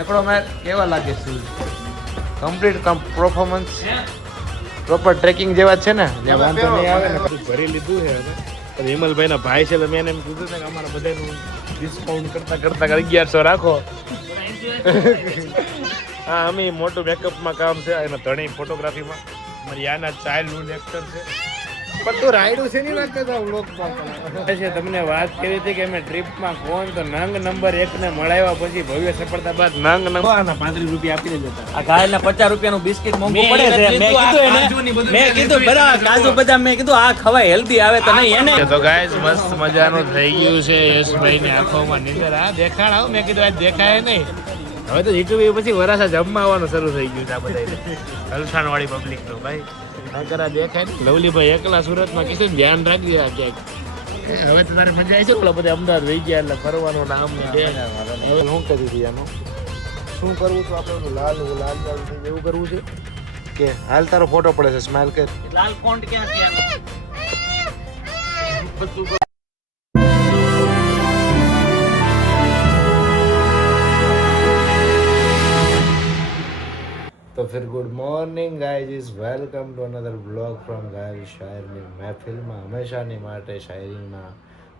એકડો મેં કેવા લાગે છે કમ્પ્લીટ પરફોર્મન્સ પ્રોપર ટ્રેકિંગ જેવા છે ને જે વાંધો નહીં આવે ને બધું ભરી લીધું છે હવે વિમલભાઈ ના ભાઈ છે એટલે મેં એમ કીધું ને કે અમારા બધાનું ડિસ્કાઉન્ટ કરતા 1100 રાખો. હા અમે મોટું મેકઅપમાં કામ છે એના ધણી ફોટોગ્રાફીમાં મારી આના ચાઇલ્ડહુડ એક્ટર છે. પણ તું રાયડું છે નહીં વાત કરતા વ્લોગમાં છે. તમને વાત કરી હતી કે અમે ટ્રીપમાં કોણ તો નંગ નંબર 1 ને મળાવ્યા પછી ભવ્ય સફળતા બાદ નંગ નંબર 35 રૂપિયા આપીને જતા. આ ગાયના 50 રૂપિયાનું બિસ્કિટ મોંઘું પડે છે. મેં કીધું બરાબર કાજુ બદામ મેં કીધું આ ખવાય હેલ્ધી આવે તો નહીં એને. તો ગાઈસ મસ્ત મજાનું થઈ ગયું છે યશભાઈ ની આંખોમાં નીંદર. આ દેખાણ આવ મેં કીધું આજ દેખાય નહીં. હવે તો જીટુભાઈ પછી વરાસા જમવા આવવાનું શરૂ થઈ ગયું છે આ બધા હલસાણ વાળી પબ્લિક નું ભાઈ. આ દેખાય ને લવલીભાઈ એકલા સુરતમાં કીધું ધ્યાન રાખજે આ ક્યાંક. હવે તો તારે મજા આવી છે ઓલા બધા અમદાવાદ વહી ગયા એટલે ફરવાનું નામ ને હવે શું કરી હતી આનું શું કરવું તો આપણે લાલ લાલ લાલ થઈ એવું કરવું છે કે હાલ તારો ફોટો પડે છે સ્માઈલ કર. લાલ ફોન્ટ ક્યાં છે આનો? तो फिर good morning guys, welcome to another blog from guys શાયરની મહેફિલમાં. હંમેશાની માટે શાયરીના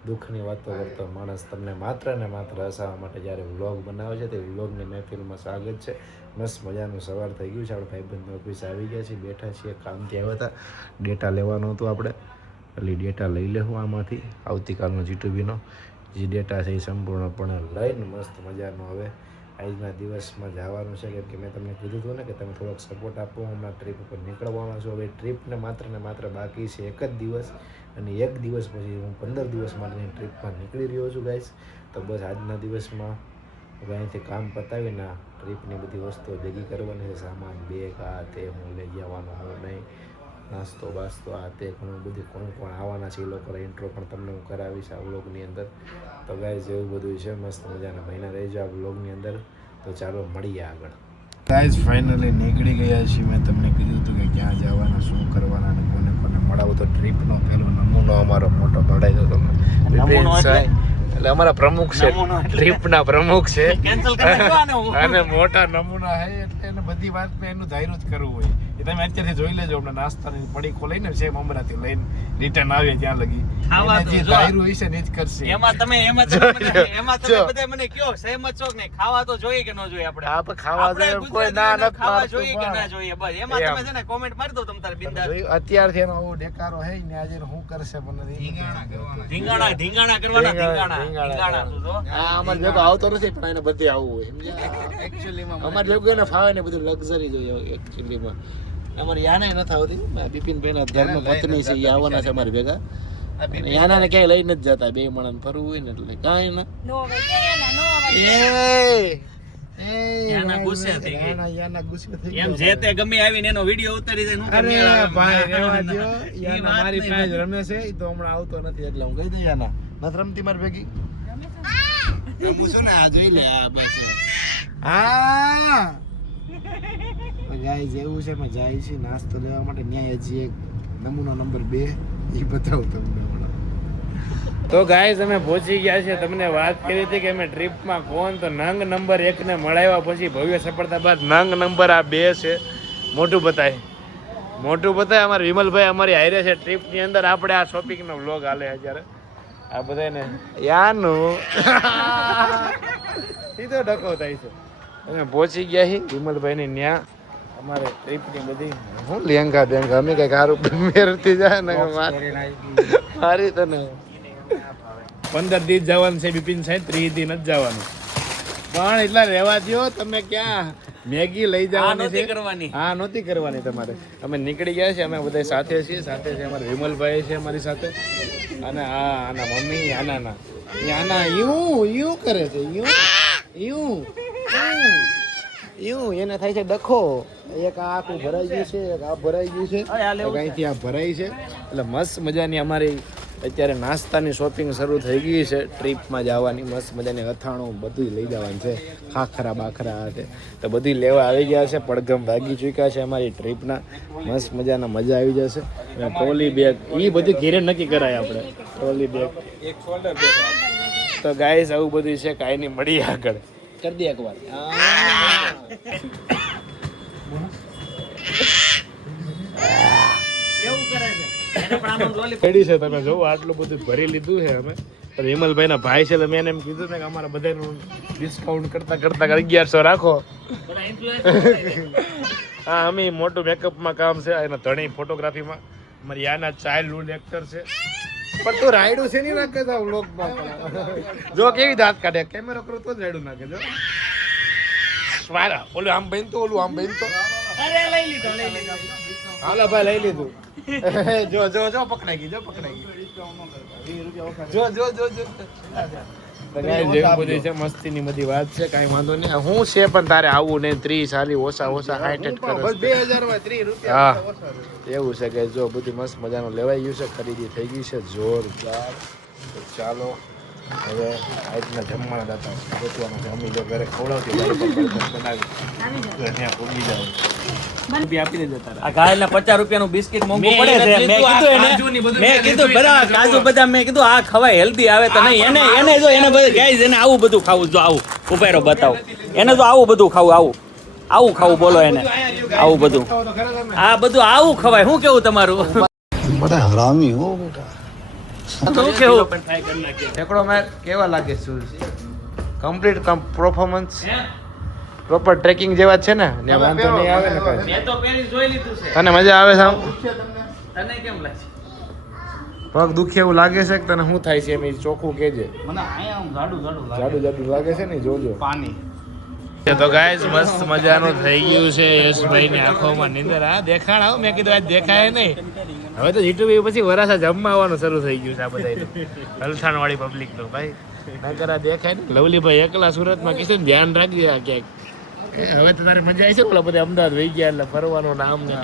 દુઃખની વાતો કરતો માણસ તમને માત્ર ને માત્ર હસાવવા માટે જ્યારે વ્લોગ બનાવે છે તે વ્લોગની મહેફિલમાં સ્વાગત છે. મસ્ત મજાનું સવાર થઈ ગયું છે. આપણે ભાઈબંધ ઓફિસ આવી ગયા છીએ, બેઠા છીએ, કામથી આવ્યા હતા, ડેટા લેવાનો હતો આપણે એટલે ડેટા લઈ લેવું આમાંથી. આવતીકાલનો જીટુબીનો જે ડેટા છે એ સંપૂર્ણપણે લઈને મસ્ત મજાનો હવે આજના દિવસમાં જવાનું છે. કેમ કે મેં તમને કીધું હતું ને કે તમે થોડોક સપોર્ટ આપો. હમણાં ટ્રીપ ઉપર નીકળવાનો છું. હવે ટ્રીપને માત્ર બાકી છે 1 જ દિવસ અને 1 દિવસ પછી હું 15 દિવસ માટેની ટ્રીપમાં નીકળી રહ્યો છું ગાઈસ. તો બસ આજના દિવસમાં હવે અહીંથી કામ પતાવીને ટ્રીપની બધી વસ્તુઓ ભેગી કરવાની છે. સામાન બેગ આ તે હું લઈ જવાનું હું નહીં, નાસ્તો બાસ્તો આ તે ઘણું બધું કોણ આવવાના છે એ લોકોના ઇન્ટ્રો પણ તમને હું કરાવીશ આ વ્લોગની અંદર. તો ગાઈઝ એવું બધું છે. મસ્ત મજાના મહિના રહેજો આ વ્લોગની અંદર. તો ચાલો મળીએ આગળ. ગાઈઝ ફાઇનલી નીકળી ગયા છીએ. મેં તમને કીધું હતું કે ક્યાં જવાના, શું કરવાના અને કોને કોને મળાવું. તો ટ્રીપનો પહેલો નમૂનો અમારો મોટો પડાઈ દો તમને. એટલે અમારા પ્રમુખ છે, ટ્રીપના પ્રમુખ છે અને મોટા નમૂના છે એટલે એને બધી વાત મેં એનું ધાર્યું જ કરવું હોય. એ તમે અત્યારથી જોઈ લેજો. હમણાં નાસ્તાની પડીકો લઈને સેમ અમરાથી લઈને રિટર્ન આવે ત્યાં લગી જે ધાર્યું હોય છે ને જ કરશે. એમાં તમે બધા મને કયો સહેમત છો કે નહીં? ખાવા તો જોઈએ કે ન જોઈએ? આપણે આપણે ખાવા જોઈએ કોઈ ના ન ખાવા જોઈએ કે ના જોઈએ? બસ એમાં તમે છે ને કોમેન્ટ મારી દો તમ તારે બિંદાસ. અત્યારથી એનો આવો ડેકારો હે ને આજે હું કરશે મને ધીંગાણા કરવાના. અમારે ભેગો આવતો નથી પણ એને બધે આવવું હોય સમજ્યા. એકચ્યુઅલીમાં અમારે ભેગો એને ફાવે ને બધું લક્ઝરી જોઈએ એકચ્યુઅલીમાં. અમારે યાને નથી આવતી. બિપિનભાઈના ધર્મ પત્ની છે એ આવવાના છે અમારી ભેગા. યાનાને ક્યાંય લઈ નથી જતા. બે માણસ ફરવું હોય ને એટલે કાંઈ ના યાના ગુસ્સે થઈ ગઈ. એમ જે તે ગમે આવીને એનો વિડિયો ઉતારી દે. અરે ભાઈ રેવા દો. યાના મારી પાસે રમે છે ઈ તો હમણાં આવતો નથી એટલે હું કહી દઉં યાના નથી રમતી મારી ભેગી. રમું છું ને આ જોઈ લે આ બસ. હા ગાઈઝ એવું છે મેં જાય છે નાસ્તો લેવા માટે. ન્યાય હજી એક નમૂનો નંબર 2 એ બતાવું તમને હમણાં. તો ગાઈઝ અમે પહોંચી ગયા છે. તમને વાત કરી હતી કે અમે ટ્રીપમાં કોણ તો નંગ નંબર 1 ને મળાવ્યા પછી ભવ્ય સફળતા બાદ નંગ નંબર આ 2 છે. મોટું બતાય અમારે વિમલભાઈ અમારી હારે છે ટ્રીપની અંદર. આપણે આ શોપિંગનો વ્લોગ હાલે અત્યારે આ બધાને યાનું સીધો ડકો થાય છે. અમે પહોંચી ગયા છીએ વિમલભાઈની ન્યા. અમારે ટ્રીપની બધી હું લેંગા બેંગા અમે કંઈક સારું મેરતી જાય ને મારી તને 15 દિવસ જવાનું છે બિપિન સાહેબ, 30 દિન જ જવાનું. પણ એટલા રહેવા દો. તમે ક્યાં મેગી લઈ જવાની છે? હા નહોતી કરવાની તમારે. અમે નીકળી ગયા છીએ. અમે બધા સાથે છીએ. સાથે છે અમારે વિમલભાઈ છે અમારી સાથે અને આના મમ્મી આના યુ કરે છે. યુ એને થાય છે ડખો. એક આ આખું ભરાઈ ગયું છે, એક આ ભરાઈ ગયું છે, અહીંથી આ ભરાઈ છે. એટલે મસ્ત મજાની અમારી અત્યારે નાસ્તાની શોપિંગ શરૂ થઈ ગઈ છે. ટ્રીપમાં જવાની મસ્ત મજાની અથાણું બધું લઈ જવાનું છે. ખાખરા બાખરા આ તો બધું લેવા આવી ગયા છે. પડઘમ ભાગી ચૂક્યા છે અમારી ટ્રીપના. મસ્ત મજાના મજા આવી જશે. અને ટ્રોલી બેગ એ બધું ઘેરે નક્કી કરાય આપણે. ટ્રોલી બેગ એક શોલ્ડર બેગ. તો ગાઈસ આવું બધું છે. કાંઈ નહીં મળીએ આગળ. કરી દે એકવાર કેવું કરે છે એને પણ આમ લોલી રેડી છે તમે જોવો આટલું બધું ભરી લીધું છે અમે પણ હિમલભાઈ ના ભાઈ છે એટલે મેં એને એમ કીધું ને કે અમારા બધાનું ડિસ્કાઉન્ટ કરતા 1100 રાખો. બધા ઇન્ફ્લુએન્સર હા અમે મોટું મેકઅપમાં કામ છે એના ધણી ફોટોગ્રાફીમાં અમારી યાના ચાઇલ્ડહુડ એક્ટર છે. પણ તું રાયડું છે નહીં નાખે તો વ્લોગમાં જો કેવી દાંત કાઢે કેમેરો કરો તો જ રાયડું નાખે જો સ્વારા ઓલું આમ બહેન તો ઓલું આમ બહેન તો અરે લઈ લીધો હાલો ભાઈ લઈ લીધું જો જો જો પકડાઈ ગઈ જો પકડાઈ ગઈ જો જો જો જો જેવું બધી છે મસ્તીની બધી વાત છે કાંઈ વાંધો નહીં હું છે પણ તારે આવું નહીં 30 હાલી ઓછા 60 કરે બસ 2000 માં 30 રૂપિયા હા એવું છે કે જો બધું મસ્ત મજાનું લેવાઈ ગયું છે ખરીદી થઈ ગઈ છે જોરદાર. તો ચાલો હવે આજના જમવાના દાતા ગોતવાના છે અમી જો ઘરે ખવડાવતી બનાવી ત્યાં પૂગી જાવ આ ગાયના 50 રૂપિયાનું બિસ્કિટ મોંઘું પડે છે મેં કીધું બધા કાજુ બદામ મેં કીધું આ ખવાય હેલ્ધી આવે તો નહીં એને જો એને બધું ગાઈઝ એને આવું બધું ખાવું જો આવું ઉભેરો બતાવો એને જો આવું બધું ખાવું આવું ખાવું બોલો એને આવું બધું આ બધું આવું ખવાય શું કેવું તમારું बड़ा हरामी हो बेटा શું કેવું ઠેકડો મેં કેવા લાગે shoes complete performance proper trekking જેવા છે ને ને વાંધો નહીં આવે ને કાંઈ મેં તો પહેરી જોઈ લીધું છે તને મજા આવે છે આમ તને કેમ લાગે પગ દુખે એવું લાગે છે કે તને શું થાય છે એમ ઈ ચોખ્ખું કહેજે મને આયા આમ જાડું જાડું જાડું લાગે છે ને જોજો પાણી તો ગાઈસ મસ્ત મજાનું થઈ ગયું છે યશભાઈ ની આંખોમાં નીંદર આ દેખાણ આવ મેં કીધું આજ દેખાય નહીં હવે તો જીટુભાઈ પછી વરાસા જમવા આવવાનું શરૂ થઈ ગયું છે આ બધા હલથાણ વાળી પબ્લિક નું ભાઈ નકર આ દેખાય ને લવલીભાઈ એકલા સુરતમાં કિશન ધ્યાન રાખજે આ ક્યાંક હવે તો તારે મજા આવી છે ઓલા બધા અમદાવાદ વહી ગયા એટલે ફરવાનું નામ ને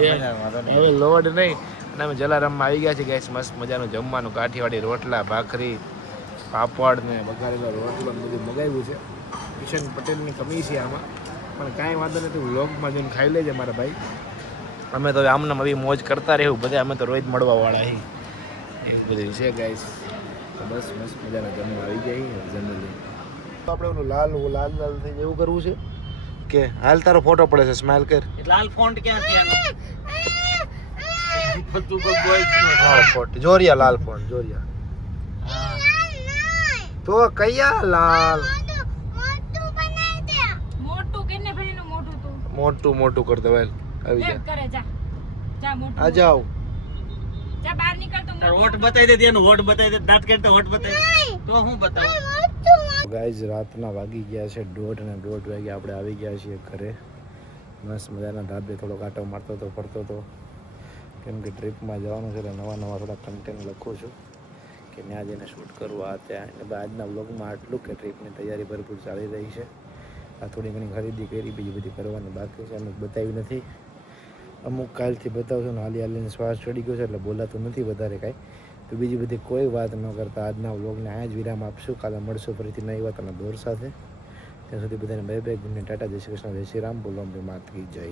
હવે લોડ નહીં અને અમે જલારામમાં આવી ગયા છીએ ગાઈસ મસ્ત મજાનું જમવાનું કાઠિયાવાડી રોટલા ભાખરી પાપડ ને વઘારેલા રોટલો ને બધું મગાવ્યું છે. કિશન પટેલની કમી છે આમાં પણ કાંઈ વાંધો નથી વ્લોગમાં જઈને ખાઈ લેજે મારા ભાઈ. અમે તો આમને આવી મોજ કરતા રહેવું બધા અમે તો રોજ મળવાવાળા છીએ એવું બધું છે ગાઈસ. તો બસ મસ્ત મજાના જમવા આવી જાય જનરલી આપણે ઓલું લાલ લાલ થઈ એવું કરવું છે કે હાલ તારો ફોટો પડે છે સ્માઈલ કર લાલ ફોન્ટ ક્યાં છે આનો બધું બોય લાલ ફોન્ટ જોરિયા લાલ ફોન્ટ જોરિયા તો કયા લાલ મોટું મોટું કર દે વેલ આવી જા કરે જા જા મોટું આ જાઓ જા બહાર નીકળ તો તાર હોઠ બતાવી દે તેનું હોઠ બતાવી દે દાંત કાઢ તો હોઠ બતાવી તો હું બતાવું ગાઈઝ રાતના વાગી ગયા છે 1:30 અને 1:30 વાગે આપણે આવી ગયા છીએ ઘરે. મસ્ત મજાના ધાબે થોડો કાંટો મારતો હતો ફરતો હતો કેમ કે ટ્રીપમાં જવાનું છે એટલે નવા નવા થોડા કન્ટેન્ટ લખું છું કે ત્યાં જઈને શૂટ કરવું આ ત્યાં એટલે આજના વ્લોગમાં આટલું કે ટ્રીપની તૈયારી ભરપૂર ચાલી રહી છે. આ થોડી ઘણી ખરીદી કરી બીજી બધી કરવાની બાકી છે અમુક બતાવી નથી અમુક કાલથી બતાવશું ને હાલીને શ્વાસ ચડી ગયો છે એટલે બોલાતું નથી વધારે કાંઈ. તો બીજી બધી કોઈ વાત ન કરતા આજના વ્લોગને અહીંયા જ વિરામ આપશું. કાલે મળશું ફરીથી નવી વાત અને દોર સાથે. ત્યાં સુધી બધાને bye bye good night Tata જય શ્રી કૃષ્ણ જય શ્રી રામ બોલો માત કી જય.